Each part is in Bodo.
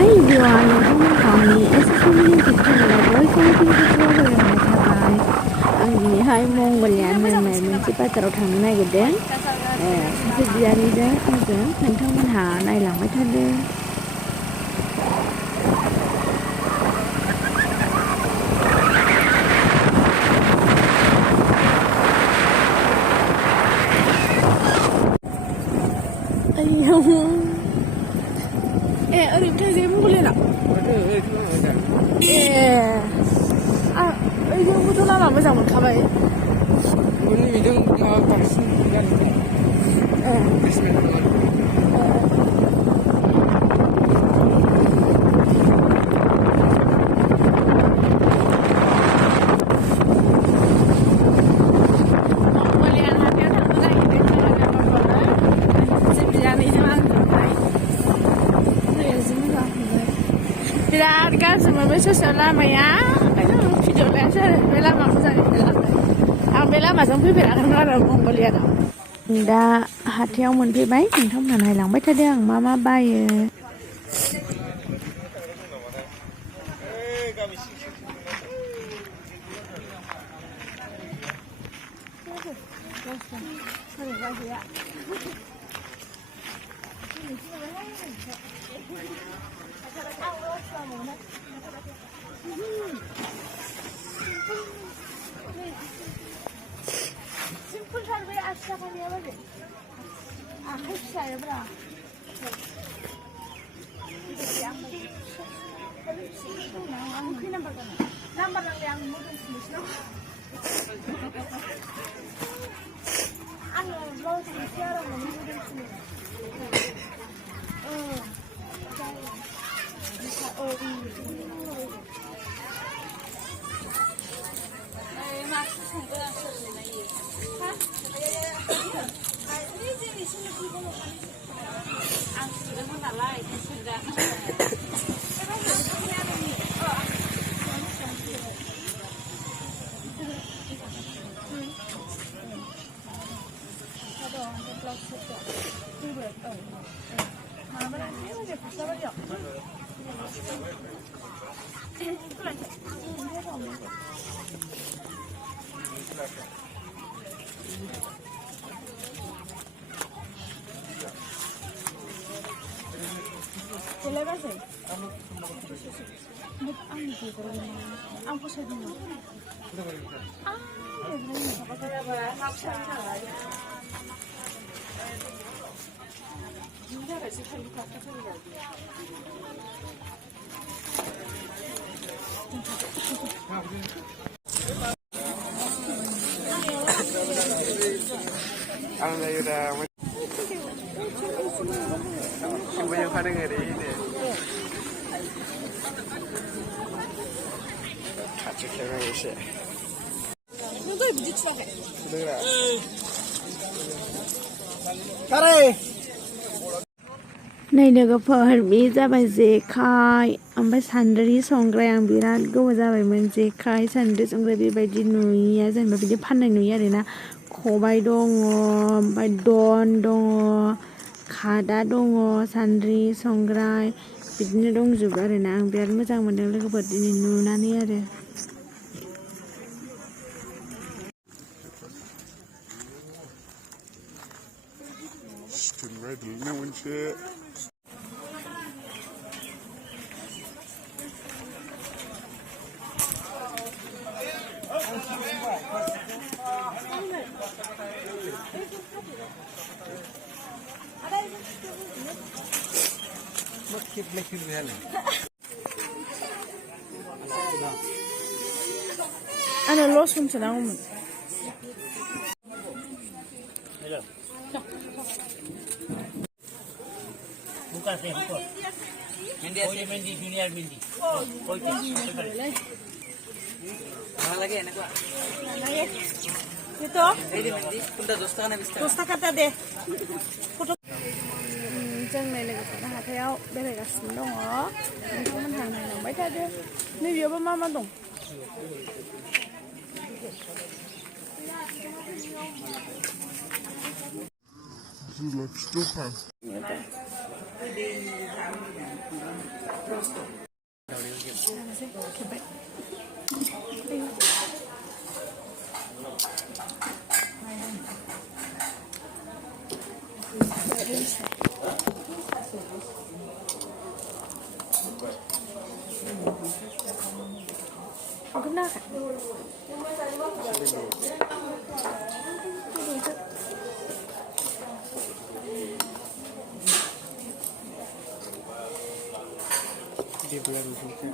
भिडिअ'आ नोंथांमोनखौ एसे फेमिलि भिडिअ'आव बयखौबो फिन खेबसेबाव बरायनाय थाबाय। आं दिनैहाय मंगलियान होननाय मोनसे बाजाराव थांनो नागिरदों सासे बियादैजों आंजों। नोंथांमोनहा नायलांबाय थादो। ए ओरैनो थांजायो मंगलियानाव ओइजोंबोथ' लामा मोजां मोनखाबाय। बिराद गाज्रि मोनबाय ससेयाव लामाया, ओंखायनो भिडिअ लायासै आरो बे लामा मोजांनिफ्राय लाबाय। आं बे लामाजों फैफेराखैमोन आरो मंगलियानाव। दा हाथायाव मोनफैबाय, नोंथांमोनहा नायलांबाय थादो आं मा मा बायो। सिम्पोलथार बे 80 थाखानिया बाजै आखाइ फिसायाब्रा आं खै नाम्बार गानो नाम्बार नांलाय आं मोदोमसिनोसो आङो ब्लाउस मोनसे आराम मोनो मोदोमसिनो आं फसायदोंमोन आं जायो दा सिंबाय ओंखारदों ओरैनो खाथि खेबनाय एसे नों दहाय बिदि थुवाखै नै लोगोफोर बे जाबाय जेखाइ ओमफ्राय सान्द्रि संग्राय। आं बिराद गोबाव जाबायमोन जेखाइ सान्द्रि संग्राय बेबायदि नुयिया, जेनेबा बिदि फाननाय नुयो आरोना। खबाइ दङ, ओमफ्राय दन दङ, खादा दङ, सान्द्रि संग्राय बिदिनो दंजोबो आरोना। आं बिराद मोजां मोनदों लोगोफोर दिनै नुनानै आरो। मोनसे आंनो लसुनसो नांगौमोन। मेहंदी जूनियर मेहंदी লাগে এনেকুৱা itu এই যে মেহেন্দি কোনটা 10 টাকা না 20 টাকা 10 थाखा deh foto जों नै लोगोफोरा हाथायाव बेरायगासिनो दङ। नोंथांमोनहा नायलांबाय थादो। नैबेयावबो मा मा दं? เอาขึ้นหน้าค่ะ Dia bulan juga.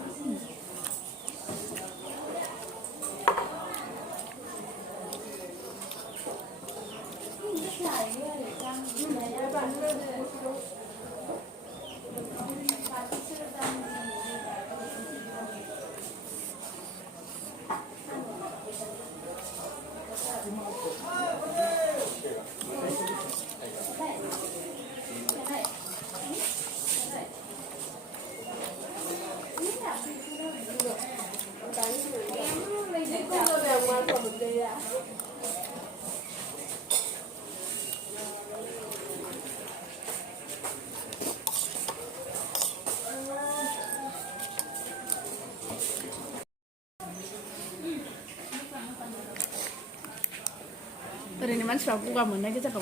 ओरैनो मानसिफ्रा गगा मोननाय गोजाखौ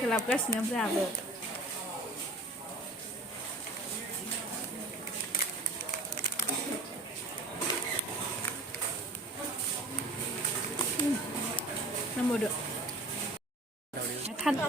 खालामगासिनो ओमफ्राय नांबावदो थान्दा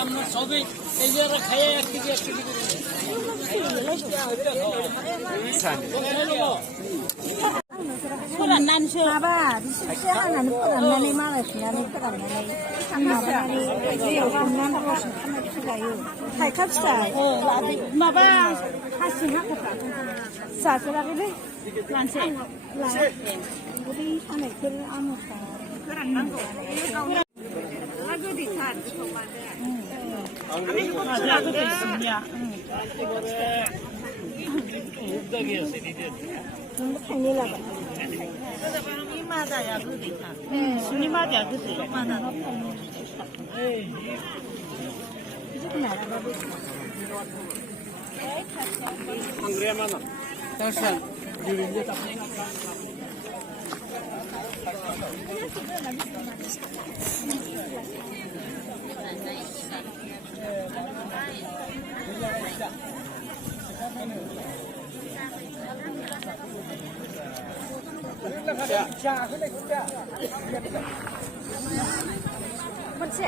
আমরা সবে এই যে খাইয়ে এক কেজি फोराननानैसो माबा बिसोरसो हानानै फोराननानै मालाय सुनानै फोराननानै माबानानै दैयाव सोमनानै रस ओंखारनायखौ जायो थाइखा फिथाइ माबा हासिं हाख'फ्रा जाफेराखैलै लानोसै उदै सानायफोर आमोफ्रा फोराननांगौ गोदैथार थाइनै लाबाय मादाया गोदैथार बिसोरनि मादाया गोदै Anggrek mana? Tashan. Dirinya tak. मोनसे